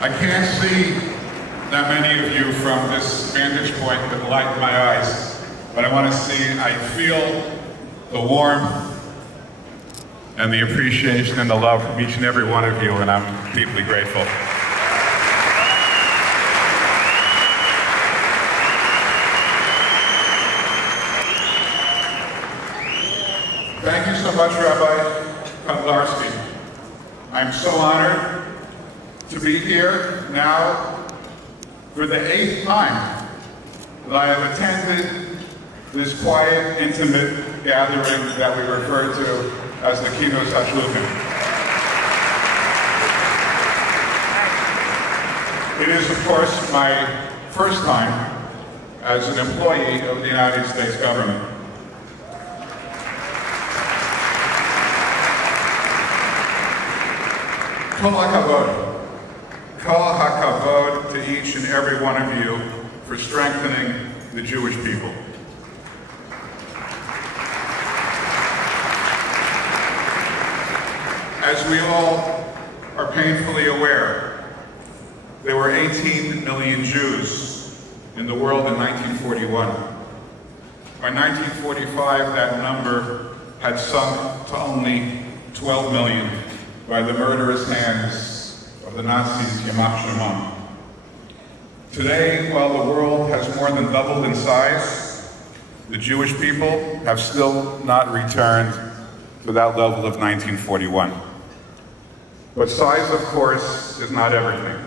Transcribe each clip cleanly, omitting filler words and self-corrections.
I can't see that many of you from this vantage point with the light in my eyes, but I feel the warmth and the appreciation and the love from each and every one of you, and I'm deeply grateful. Thank you so much, Rabbi col.org.il. I'm so honored to be here now for the 8th time that I have attended this quiet, intimate gathering that we refer to as the Kinos HaShluchim. It is, of course, my first time as an employee of the United States government. Kol hakavod. Kol hakavod to each and every one of you for strengthening the Jewish people. As we all are painfully aware, there were 18 million Jews in the world in 1941. By 1945, that number had sunk to only 12 million by the murderous hands of the Nazis, Yamach Shemam. Today, while the world has more than doubled in size, the Jewish people have still not returned to that level of 1941. But size, of course, is not everything.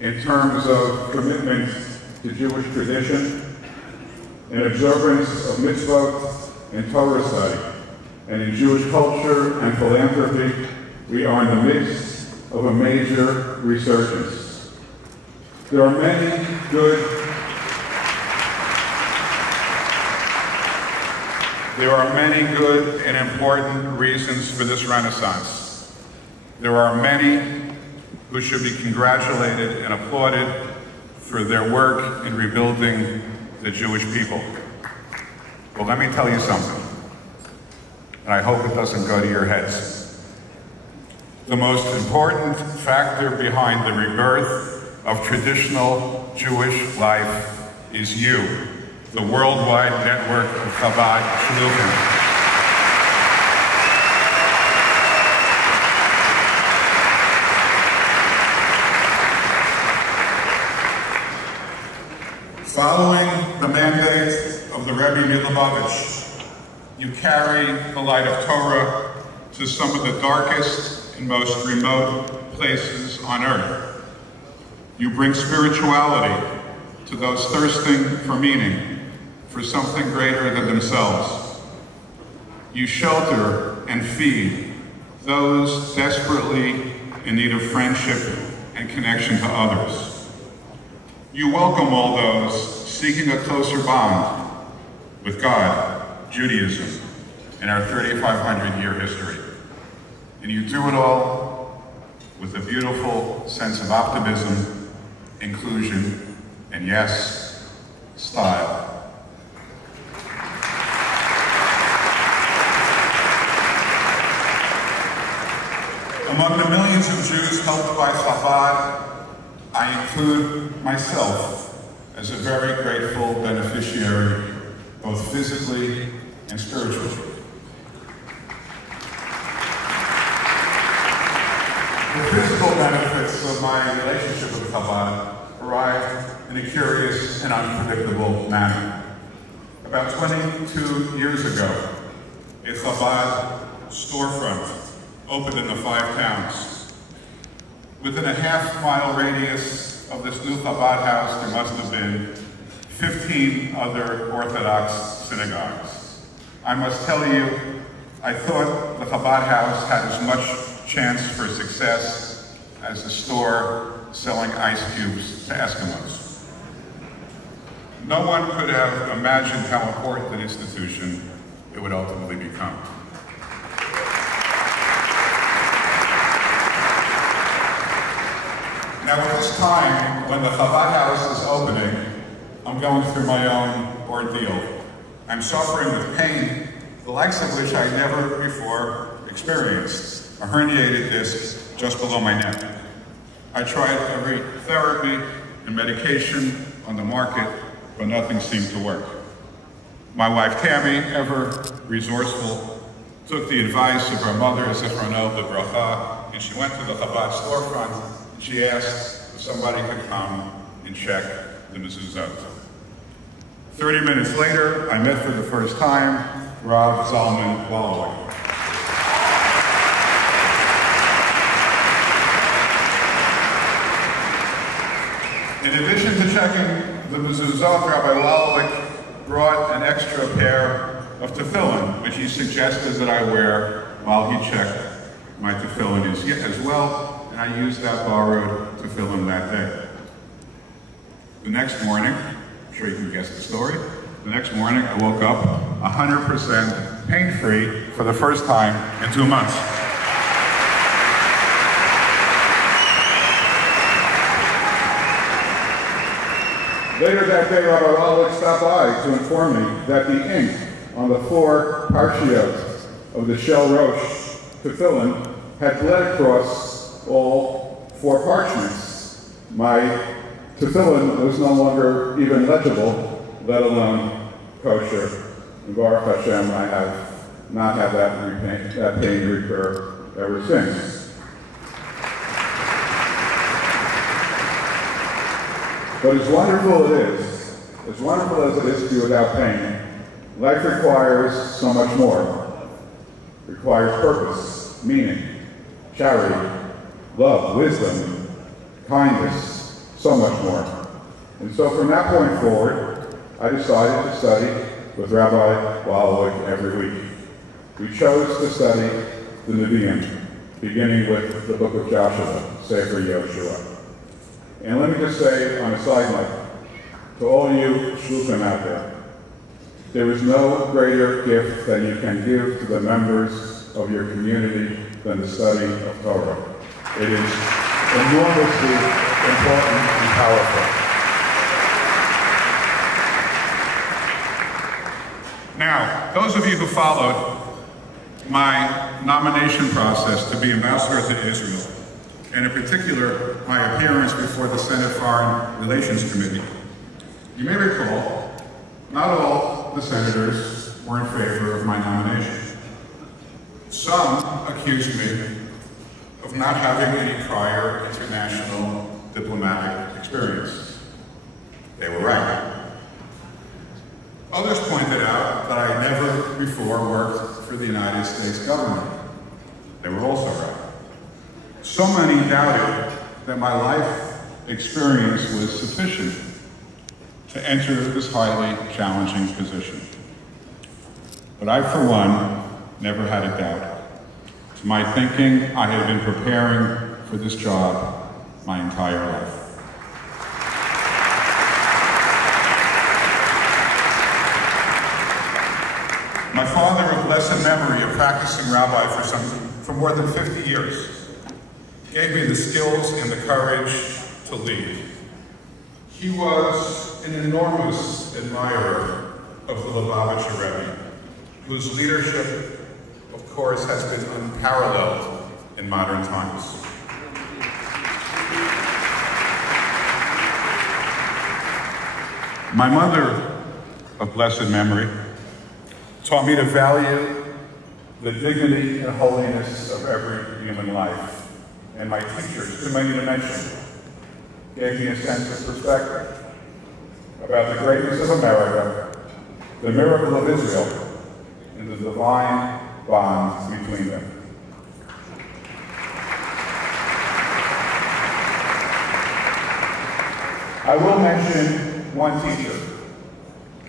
In terms of commitment to Jewish tradition, in observance of mitzvot and Torah study, and in Jewish culture and philanthropy, we are in the midst of a major resurgence. There are many good and important reasons for this renaissance. There are many who should be congratulated and applauded for their work in rebuilding the Jewish people. Well, let me tell you something, and I hope it doesn't go to your heads. The most important factor behind the rebirth of traditional Jewish life is you, the worldwide network of Chabad Shluchim. Following the mandate of the Rebbe Milubavitch, you carry the light of Torah to some of the darkest and most remote places on earth. You bring spirituality to those thirsting for meaning, for something greater than themselves. You shelter and feed those desperately in need of friendship and connection to others. You welcome all those seeking a closer bond with God, Judaism, in our 3,500-year history. And you do it all with a beautiful sense of optimism, inclusion, and yes, style. Among the millions of Jews helped by Chabad, I include myself as a very grateful beneficiary, both physically and spiritually. The physical benefits of my relationship with Chabad arrived in a curious and unpredictable manner. About 22 years ago, a Chabad storefront opened in the 5 towns. Within a half-mile radius of this new Chabad house, there must have been 15 other Orthodox synagogues. I must tell you, I thought the Chabad house had as much chance for success as a store selling ice cubes to Eskimos. No one could have imagined how important an institution it would ultimately become. Now at this time, when the Chabad house is opening, I'm going through my own ordeal. I'm suffering with pain, the likes of which I never before experienced. A herniated disc just below my neck. I tried every therapy and medication on the market, but nothing seemed to work. My wife Tammy, ever resourceful, took the advice of her mother, Zichrono Livracha, and she went to the Chabad storefront and she asked if somebody could come and check the mezuzot. 30 minutes later, I met for the first time Rav Zalman Wallowik. In addition to checking the mezuzot, Rabbi Wallowik brought an extra pair of tefillin, which he suggested that I wear while he checked my tefillin as well, and I used that borrowed tefillin that day. The next morning, I'm sure you can guess the story, the next morning I woke up 100% pain-free for the first time in 2 months. Later that day, Rabbi Wallowik stopped by to inform me that the ink on the 4 parshiot of the Shel Rosh tefillin had bled across all 4 parchments. My tefillin was no longer even legible, let alone kosher. And Baruch Hashem, I have not had that pain recur ever since. But as wonderful as it is to be without pain, life requires so much more. It requires purpose, meaning, charity, love, wisdom, kindness, so much more. And so from that point forward, I decided to study with Rabbi Wallowik every week. We chose to study the Nevi'im, beginning with the book of Joshua, Sefer Yoshua. And let me just say on a side note, to all you shluchim out there is no greater gift that you can give to the members of your community than the study of Torah. It is enormously important and powerful. Now, those of you who followed my nomination process to be ambassador to Israel, and in particular, my appearance before the Senate Foreign Relations Committee, you may recall, not all the senators were in favor of my nomination. Some accused me of not having any prior international diplomatic experience. They were right. Others pointed out that I never before worked for the United States government. They were also right. So many doubted that my life experience was sufficient to enter this highly challenging position. But I, for one, never had a doubt. To my thinking, I had been preparing for this job my entire life. My father, of blessed memory, a practicing rabbi for more than 50 years, gave me the skills and the courage to lead. He was an enormous admirer of the Lubavitcher Rebbe, whose leadership, of course, has been unparalleled in modern times. My mother, of blessed memory, taught me to value the dignity and holiness of every human life. And my teachers, too many to mention, gave me a sense of perspective about the greatness of America, the miracle of Israel, and the divine bonds between them. I will mention one teacher.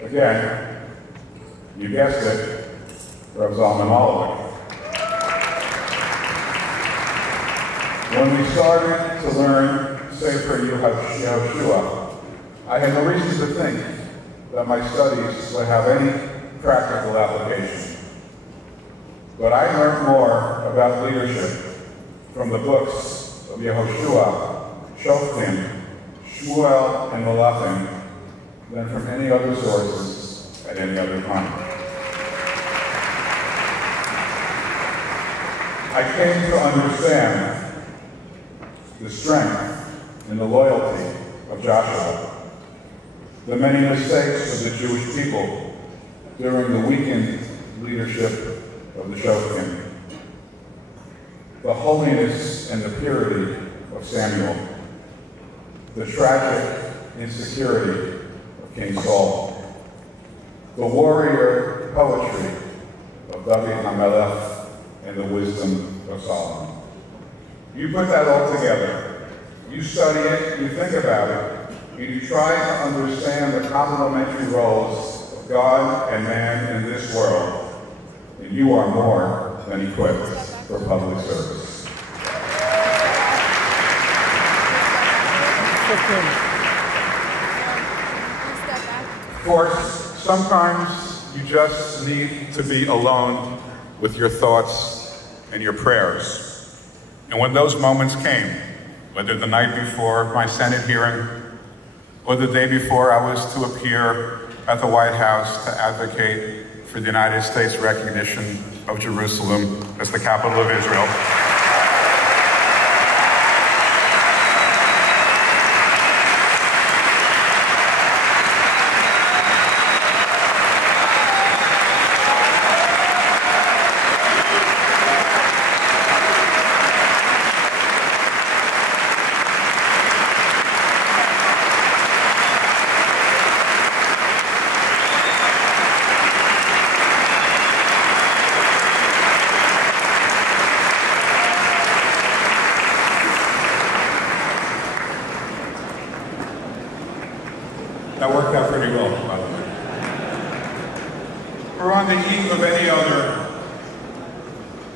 Again, you guessed it, Rav Zalman Wallowik. When we started to learn Sefer Yehoshua, I had no reason to think that my studies would have any practical application. But I learned more about leadership from the books of Yehoshua, Shoftim, Shmuel, and Malachim than from any other sources at any other time. I came to understand the strength and the loyalty of Joshua, the many mistakes of the Jewish people during the weakened leadership of the Shoftim, the holiness and the purity of Samuel, the tragic insecurity of King Saul, the warrior poetry of David HaMelech, and the wisdom of Solomon. You put that all together, you study it, you think about it, and you try to understand the complementary roles of God and man in this world, and you are more than equipped for public service. Of course, sometimes you just need to be alone with your thoughts and your prayers. And when those moments came, whether the night before my Senate hearing or the day before I was to appear at the White House to advocate for the United States recognition of Jerusalem as the capital of Israel, that worked out pretty well, by the way. Or on the eve of any other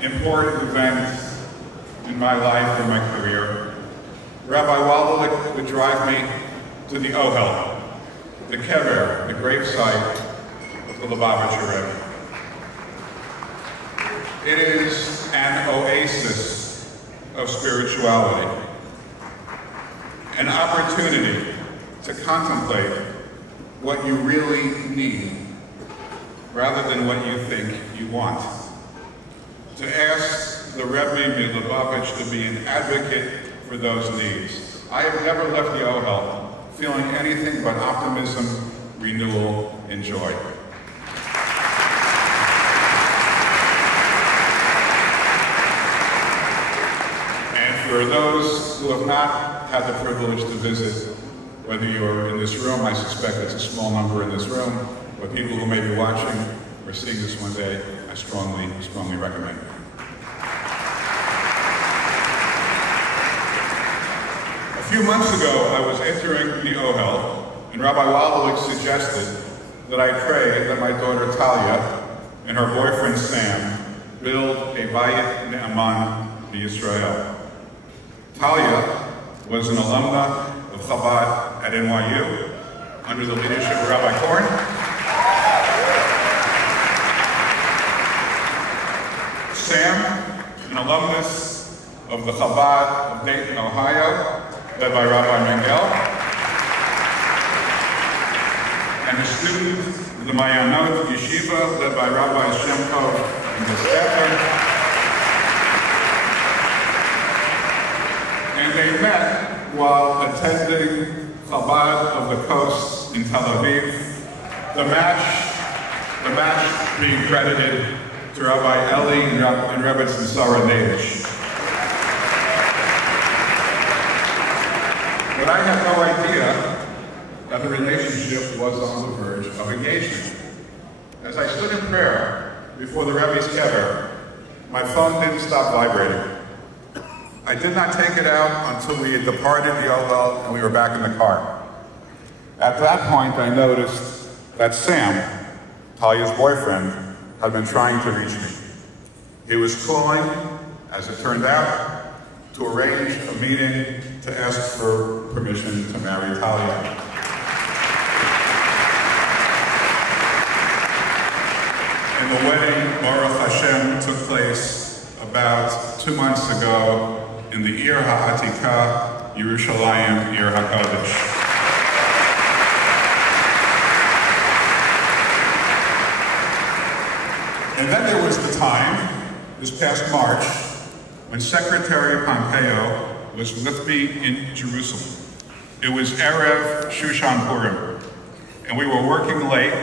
important event in my life or my career, Rabbi Wallach would drive me to the Ohel, the kever, the gravesite of the Lubavitcher Rebbe. It is an oasis of spirituality, an opportunity to contemplate what you really need rather than what you think you want. To ask the Rebbe Lubavitch to be an advocate for those needs. I have never left the Ohel feeling anything but optimism, renewal, and joy. And for those who have not had the privilege to visit, whether you're in this room, I suspect it's a small number in this room, but people who may be watching or seeing this one day, I strongly, strongly recommend it. A few months ago, I was entering the Ohel, and Rabbi Wallach suggested that I pray that my daughter Talia and her boyfriend Sam build a Bayit Ne'aman B'Yisrael. Talia was an alumna of Chabad at NYU under the leadership of Rabbi Korn. Sam, an alumnus of the Chabad of Dayton, Ohio, led by Rabbi Mengel, and a student of the Mayanot Yeshiva, led by Rabbi Shemkov and Gestatter. And they met while attending Chabad of the Coast in Tel Aviv. The match being credited to Rabbi Eli and Rebbe Sarah Nadish. But I had no idea that the relationship was on the verge of engagement. As I stood in prayer before the Rebbe's kever, my phone didn't stop vibrating. I did not take it out until we had departed the Ohel and we were back in the car. At that point, I noticed that Sam, Talia's boyfriend, had been trying to reach me. He was calling, as it turned out, to arrange a meeting to ask for permission to marry Talia. And the wedding, Baruch Hashem, took place about 2 months ago in the Ir HaAtikah, Yerushalayim, Ir HaKodesh. And then there was the time, this past March, when Secretary Pompeo was with me in Jerusalem. It was Erev Shushan Purim, and we were working late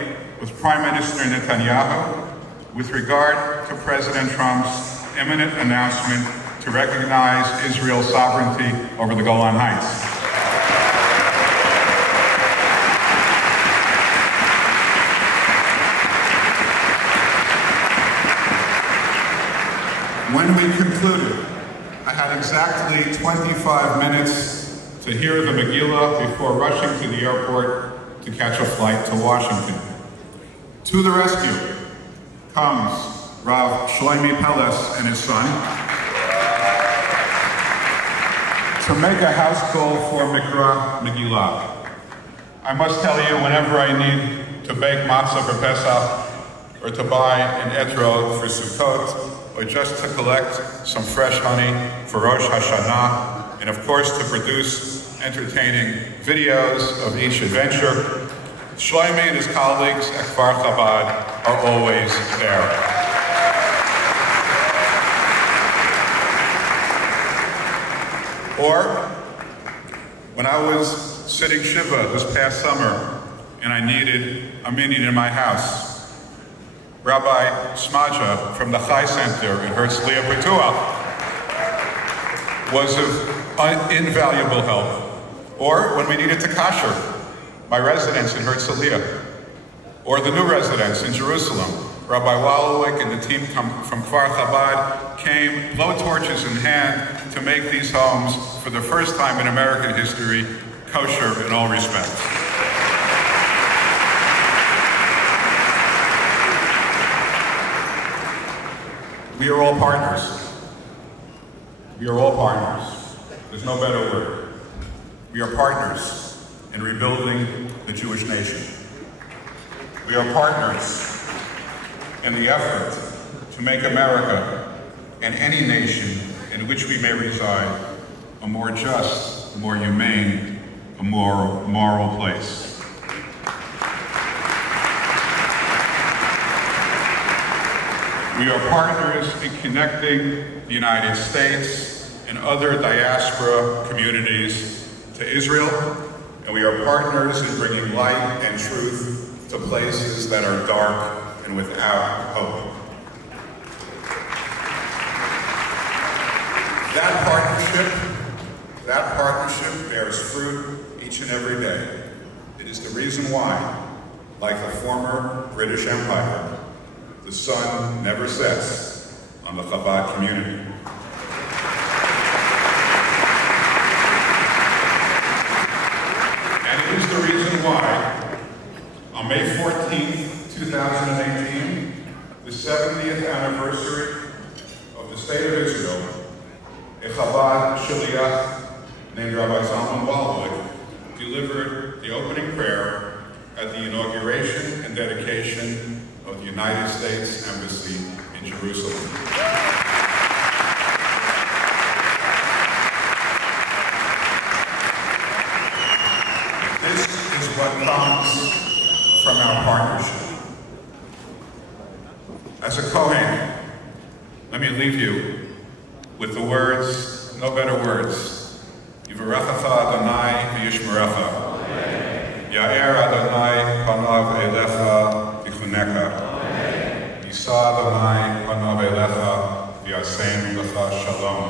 with Prime Minister Netanyahu with regard to President Trump's imminent announcement to recognize Israel's sovereignty over the Golan Heights. When we concluded, I had exactly 25 minutes to hear the Megillah before rushing to the airport to catch a flight to Washington. To the rescue comes Rav Shlomi Peles and his son to make a house call for Mikra Megillah. I must tell you, whenever I need to bake matzah for Pesach, or to buy an etrog for Sukkot, or just to collect some fresh honey for Rosh Hashanah, and of course to produce entertaining videos of each adventure, Shlomi and his colleagues at Kfar Chabad are always there. Or, when I was sitting Shiva this past summer and I needed a minyan in my house, Rabbi Smaja from the Chai Center in Herzliya Bertuah was of invaluable help. Or when we needed to kasher my residents in Herzliya, or the new residents in Jerusalem, Rabbi Wallowik and the team from Kfar Chabad came, blowtorches in hand, to make these homes, for the first time in American history, kosher in all respects. We are all partners. We are all partners. There's no better word. We are partners in rebuilding the Jewish nation. We are partners in the effort to make America and any nation in which we may reside a more just, a more humane, a more moral place. We are partners in connecting the United States and other diaspora communities to Israel, and we are partners in bringing light and truth to places that are dark and without hope. That partnership bears fruit each and every day. It is the reason why, like the former British Empire, the sun never sets on the Chabad community. And it is the reason why, on May 14th, 2018, the 70th anniversary of the State of Israel, a Chabad Shliach named Rabbi Zalman Wallowik delivered the opening prayer at the inauguration and dedication of the United States Embassy in Jerusalem. This is what comes from our partnership. As a Kohen, let me leave you with the words, no better words, Yivarechecha Adonai v'yishmerecha. Ya'er Adonai panav elecha v'chuneka. Yisa Adonai panav elecha v'yasem lecha shalom.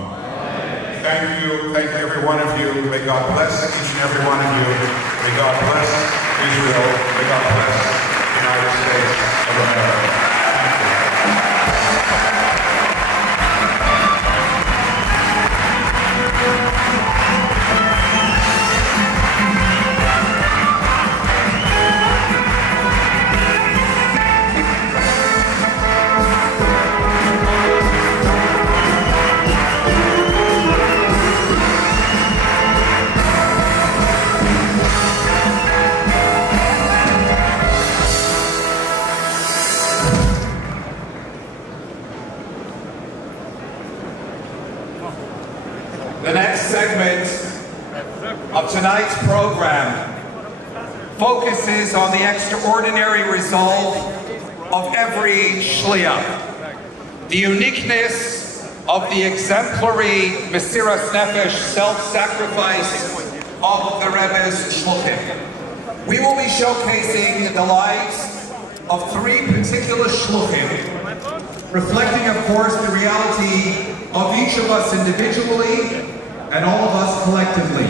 Thank you every one of you. May God bless each and every one of you. May God bless Israel. May God bless the United States of America. tonight's program focuses on the extraordinary resolve of every shliach, the uniqueness of the exemplary Mesiras Nefesh self-sacrifice of the Rebbe's shluchim. We will be showcasing the lives of three particular shluchim, reflecting, of course, the reality of each of us individually and all of us collectively.